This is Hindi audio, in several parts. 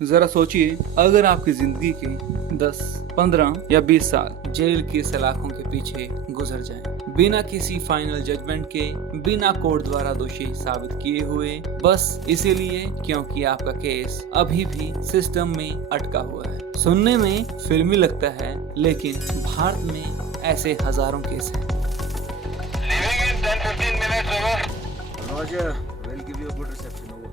जरा सोचिए, अगर आपकी जिंदगी के 10, 15 या 20 साल जेल की सलाखों के पीछे गुजर जाएं, बिना किसी फाइनल जजमेंट के, बिना कोर्ट द्वारा दोषी साबित किए हुए, बस इसीलिए क्योंकि आपका केस अभी भी सिस्टम में अटका हुआ है। सुनने में फिल्मी लगता है, लेकिन भारत में ऐसे हजारों केस हैं। Roger, we'll give you a good reception. Over.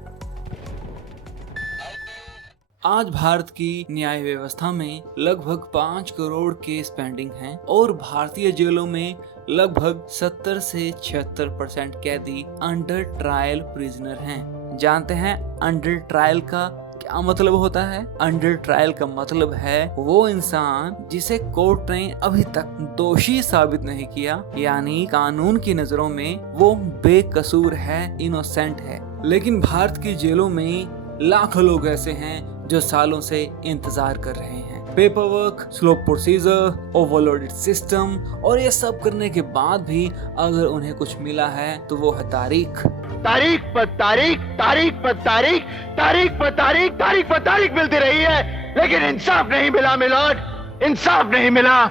आज भारत की न्याय व्यवस्था में लगभग 5 करोड़ केस पेंडिंग हैं और भारतीय जेलों में लगभग 70 से 76% कैदी अंडर ट्रायल प्रिजनर हैं। जानते हैं अंडर ट्रायल का क्या मतलब होता है? अंडर ट्रायल का मतलब है वो इंसान जिसे कोर्ट ने अभी तक दोषी साबित नहीं किया, यानी कानून की नजरों में वो बेकसूर है, इनोसेंट है। लेकिन भारत की जेलों में लाखों लोग ऐसे हैं जो सालों से इंतजार कर रहे हैं। Paper work, slow procedure, overloaded system, और ये सब करने के बाद भी अगर उन्हें कुछ मिला है तो वो है तारीख। तारीख पर तारीख, तारीख पर तारीख, तारीख पर तारीख, तारीख पर तारीख मिलती रही है, लेकिन इंसाफ नहीं मिला मिलोड, इंसाफ नहीं मिला।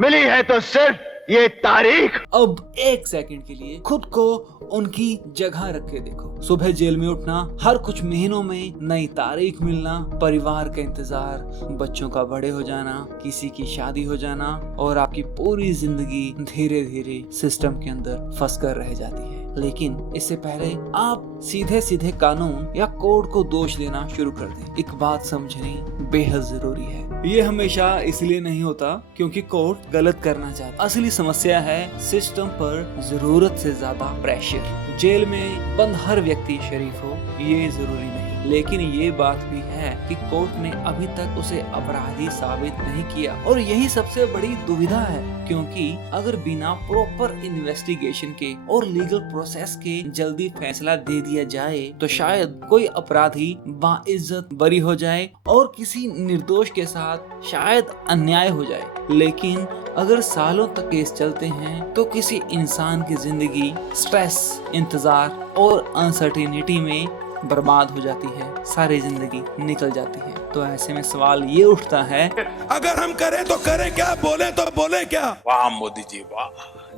मिली है तो सिर्फ ये तारीख। अब एक सेकंड के लिए खुद को उनकी जगह रख के देखो। सुबह जेल में उठना, हर कुछ महीनों में नई तारीख मिलना, परिवार का इंतजार, बच्चों का बड़े हो जाना, किसी की शादी हो जाना, और आपकी पूरी जिंदगी धीरे धीरे सिस्टम के अंदर फंस कर रह जाती है। लेकिन इससे पहले आप सीधे सीधे कानून या कोर्ट को दोष देना शुरू कर दें। एक बात समझनी बेहद जरूरी है, ये हमेशा इसलिए नहीं होता क्योंकि कोर्ट गलत करना चाहता। असली समस्या है सिस्टम पर जरूरत से ज्यादा प्रेशर। जेल में बंद हर व्यक्ति शरीफ हो ये जरूरी नहीं, लेकिन ये बात भी है कि कोर्ट ने अभी तक उसे अपराधी साबित नहीं किया, और यही सबसे बड़ी दुविधा है। क्योंकि अगर बिना प्रॉपर इन्वेस्टिगेशन के और लीगल प्रोसेस के जल्दी फैसला दे दिया जाए तो शायद कोई अपराधी बाइज्जत बरी हो जाए और किसी निर्दोष के साथ शायद अन्याय हो जाए। लेकिन अगर सालों तक केस चलते हैं तो किसी इंसान की जिंदगी स्ट्रेस, इंतजार और अनसर्टेनिटी में बर्बाद हो जाती है, सारी जिंदगी निकल जाती है। तो ऐसे में सवाल ये उठता है, अगर हम करें तो करें क्या, बोले तो बोले क्या। वाह मोदी जी, वाह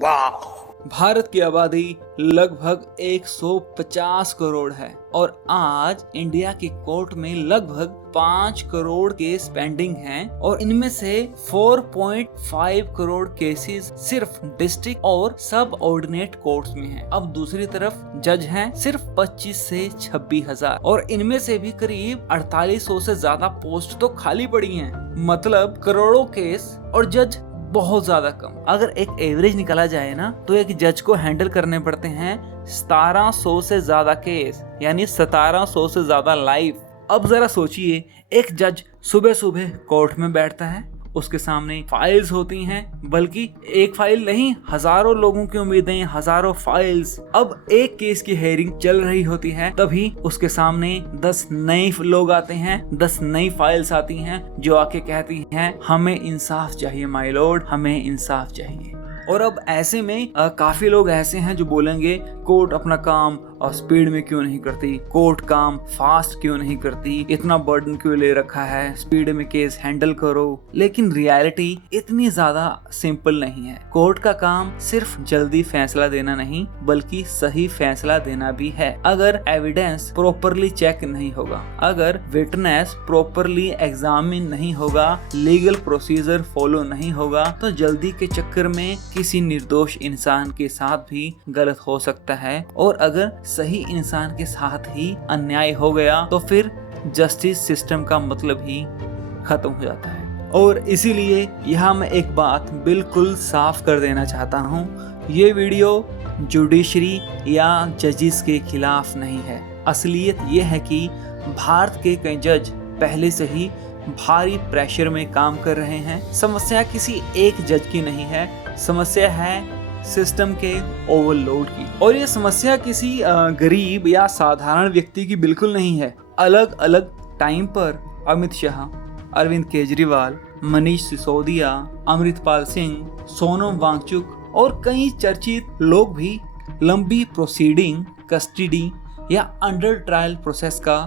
वाह। भारत की आबादी लगभग 150 करोड़ है और आज इंडिया की कोर्ट में लगभग 5 करोड़ केस पेंडिंग हैं, और इनमें से 4.5 करोड़ केसेस सिर्फ डिस्ट्रिक्ट और सब ऑर्डिनेट कोर्ट्स में हैं। अब दूसरी तरफ जज हैं सिर्फ 25 से 26 हजार, और इनमें से भी करीब 4800 से ज्यादा पोस्ट तो खाली पड़ी हैं। मतलब करोड़ों केस और जज बहुत ज्यादा कम। अगर एक एवरेज निकाला जाए ना तो एक जज को हैंडल करने पड़ते हैं 1700 से ज्यादा केस, यानी 1700 से ज्यादा लाइफ। अब जरा सोचिए, एक जज सुबह सुबह कोर्ट में बैठता है, उसके सामने फाइल्स होती हैं, बल्कि एक फाइल नहीं, हजारों लोगों की उम्मीदें, हजारों फाइल्स। अब एक केस की हेयरिंग चल रही होती है, तभी उसके सामने 10 नए लोग आते हैं, 10 नई फाइल्स आती हैं जो आके कहती हैं हमें इंसाफ चाहिए माय लॉर्ड, हमें इंसाफ चाहिए। और अब ऐसे में काफी लोग ऐसे हैं जो बोलेंगे कोर्ट अपना काम और स्पीड में क्यों नहीं करती, कोर्ट काम फास्ट क्यों नहीं करती, इतना बर्डन क्यों ले रखा है, स्पीड में केस हैंडल करो। लेकिन रियलिटी इतनी ज्यादा सिंपल नहीं है। कोर्ट का काम सिर्फ जल्दी फैसला देना नहीं, बल्कि सही फैसला देना भी है। अगर एविडेंस प्रॉपरली चेक नहीं होगा, अगर विटनेस प्रॉपरली एग्जामिन नहीं होगा, लीगल प्रोसीजर फॉलो नहीं होगा, तो जल्दी के चक्कर में किसी निर्दोष इंसान के साथ भी गलत हो सकता है, और अगर सही इंसान के साथ ही अन्याय हो गया तो फिर जस्टिस सिस्टम का मतलब ही खत्म हो जाता है। और इसीलिए यहाँ मैं एक बात बिल्कुल साफ कर देना चाहता हूँ, ये वीडियो जुडिशरी या जजिस के खिलाफ नहीं है। असलियत ये है कि भारत के कई जज पहले से ही भारी प्रेशर में काम कर रहे हैं। समस्या किसी एक जज की नहीं है, समस्या है सिस्टम के ओवरलोड की। और ये समस्या किसी गरीब या साधारण व्यक्ति की बिल्कुल नहीं है। अलग अलग टाइम पर अमित शाह, अरविंद केजरीवाल, मनीष सिसोदिया, अमृतपाल सिंह, सोनम वांगचुक और कई चर्चित लोग भी लंबी प्रोसीडिंग, कस्टडी या अंडर ट्रायल प्रोसेस का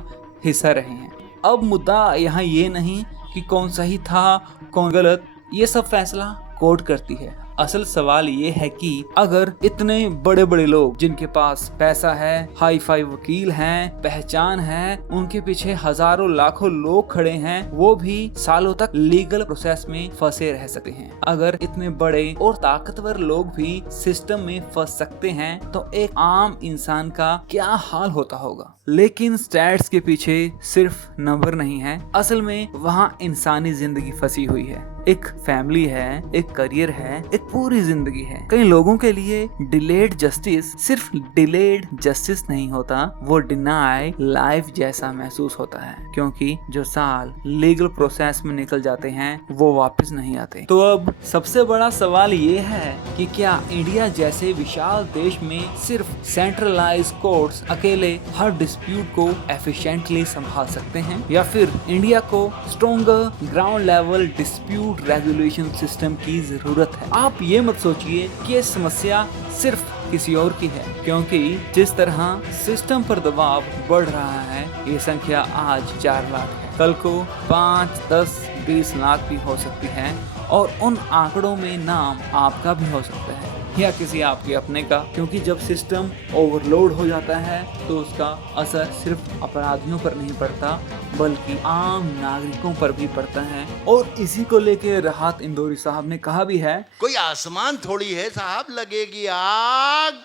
हिस्सा रहे हैं। अब मुद्दा यहाँ ये नहीं कि कौन सही था कौन गलत, ये सब फैसला कोर्ट करती है। असल सवाल ये है कि अगर इतने बड़े बड़े लोग जिनके पास पैसा है, हाई फाई वकील हैं, पहचान है, उनके पीछे हजारों लाखों लोग खड़े हैं, वो भी सालों तक लीगल प्रोसेस में फंसे रह सकते हैं। अगर इतने बड़े और ताकतवर लोग भी सिस्टम में फंस सकते हैं तो एक आम इंसान का क्या हाल होता होगा। लेकिन स्टैट्स के पीछे सिर्फ नंबर नहीं है, असल में वहाँ इंसानी जिंदगी फंसी हुई है। एक फैमिली है, एक करियर है, एक पूरी जिंदगी है। कई लोगों के लिए डिलेड जस्टिस सिर्फ डिलेड जस्टिस नहीं होता, वो डिनाई लाइफ जैसा महसूस होता है, क्योंकि जो साल लीगल प्रोसेस में निकल जाते हैं वो वापस नहीं आते। तो अब सबसे बड़ा सवाल ये है कि क्या इंडिया जैसे विशाल देश में सिर्फ सेंट्रलाइज कोर्ट्स अकेले हर डिस्प्यूट को एफिशिएंटली संभाल सकते हैं, या फिर इंडिया को stronger ground level dispute resolution system की जरूरत है। आप ये मत सोचिए कि ये समस्या सिर्फ किसी और की है, क्योंकि जिस तरह सिस्टम पर दबाव बढ़ रहा है, ये संख्या आज 4 लाख है, कल को 5, 10, 20 लाख भी हो सकती है, और उन आंकड़ों में नाम आपका भी हो सकता है या किसी आपके अपने का, क्योंकि जब सिस्टम ओवरलोड हो जाता है तो उसका असर सिर्फ अपराधियों पर नहीं पड़ता बल्कि आम नागरिकों पर भी पड़ता है। और इसी को लेके राहत इंदौरी साहब ने कहा भी है, कोई आसमान थोड़ी है साहब, लगेगी आग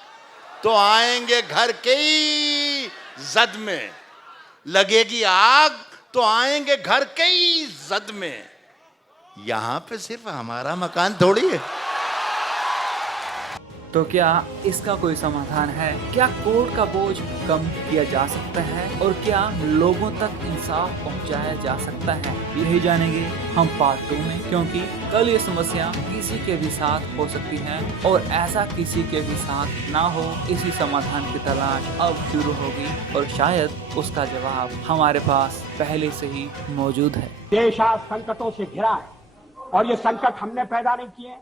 तो आएंगे घर के ही जद में, लगेगी आग तो आएंगे घर के ही जद में, यहाँ पे सिर्फ हमारा मकान थोड़ी है। तो क्या इसका कोई समाधान है? क्या कोर्ट का बोझ कम किया जा सकता है और क्या लोगों तक इंसाफ पहुंचाया जा सकता है? यही जानेंगे हम पार्ट 2 में, क्योंकि कल ये समस्या किसी के भी साथ हो सकती है और ऐसा किसी के भी साथ ना हो, इसी समाधान की तलाश अब शुरू होगी और शायद उसका जवाब हमारे पास पहले से ही मौजूद है। देश आज संकटों से घिरा है और ये संकट हमने पैदा नहीं किए।